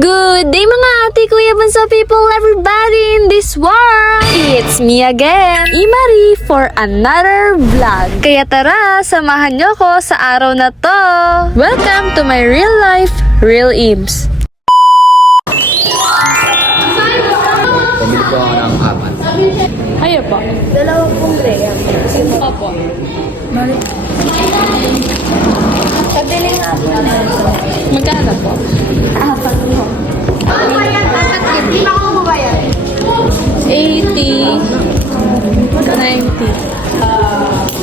Good day mga ate, kuya, bunso people, everybody in this world! It's me again, Imari, for another vlog. Kaya tara, samahan nyo ko sa araw na to. Welcome to my real life, Real Ibs. Pabili po ako ng apat. Ayo po. Dalawang pong graham. Opo. Pabili nga po na. Magkano po? Apat mo. Hindi ba ako mababayan? 80, 90.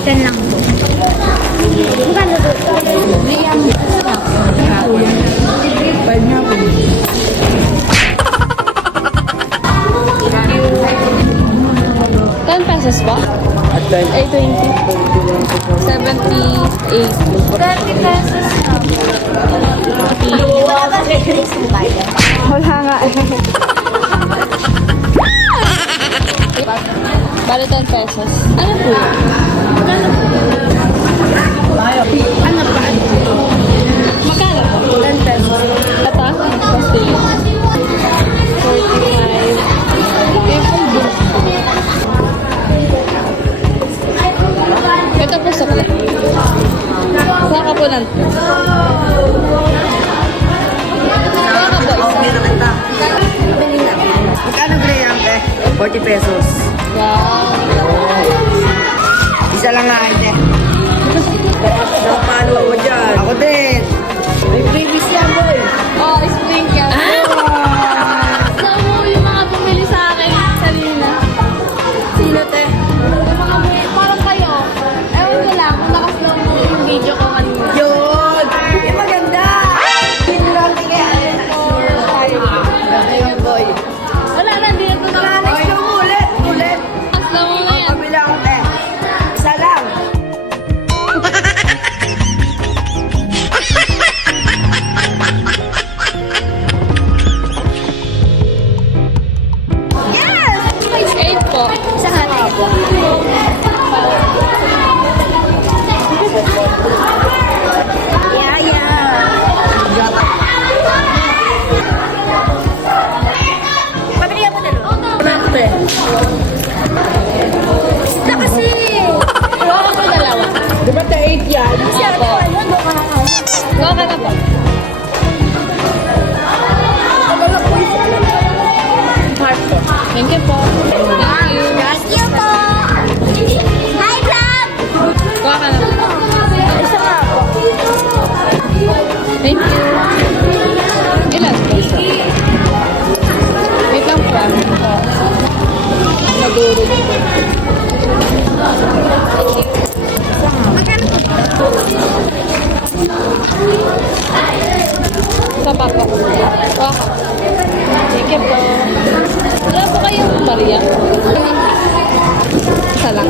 10 lang po. Magkano po? Graham. Pwede nga po. 10 pesos po? At time, 820. 78. 30 pesos. Wala ba rin sa bayan? Wala nga. Bali 10 pesos. Ano po yun? Ano pa? Magkano po? 10 pesos. Ata? Pastilyo. 45. Ito po sa kala. Saan ka po lang? magkano graham eh? 40 pesos. Wow. Isa lang nga ate. Paano ako dyan? Ako din. May baby siya boy. Oh, sprinkle. Sa mo yung mga bumili sa akin kanina. Sino te? Yung mga bumili, parang kayo. Ewan ko lang, kung nakaslow mo yung video ko kanina. Yun! Hindi maganda! Hindi lang kaya. Ayun boy. Wala na, hindi na ito Ay, ulit! Ulit! nakaslow mo na yan. Pabila ako te. Isa lang. Size 8 po. Sa hanay po. Yaya. Pabili nga po dalawa. Isda kasi. Kuha ka po dalawa. Di ba ta 8 yan? Kasi ano, doon ka na. Kuha ka na po. Heart po. Thank you po. Thank you. Thank you po. Hi, vlog! Kuha ka na po. Isa nga po. Thank you. Ilan po? Wait lang po. Naguro dito. Isa pa po. Kuha ka. Thank you po. Wala po kayong Maria? Isa lang.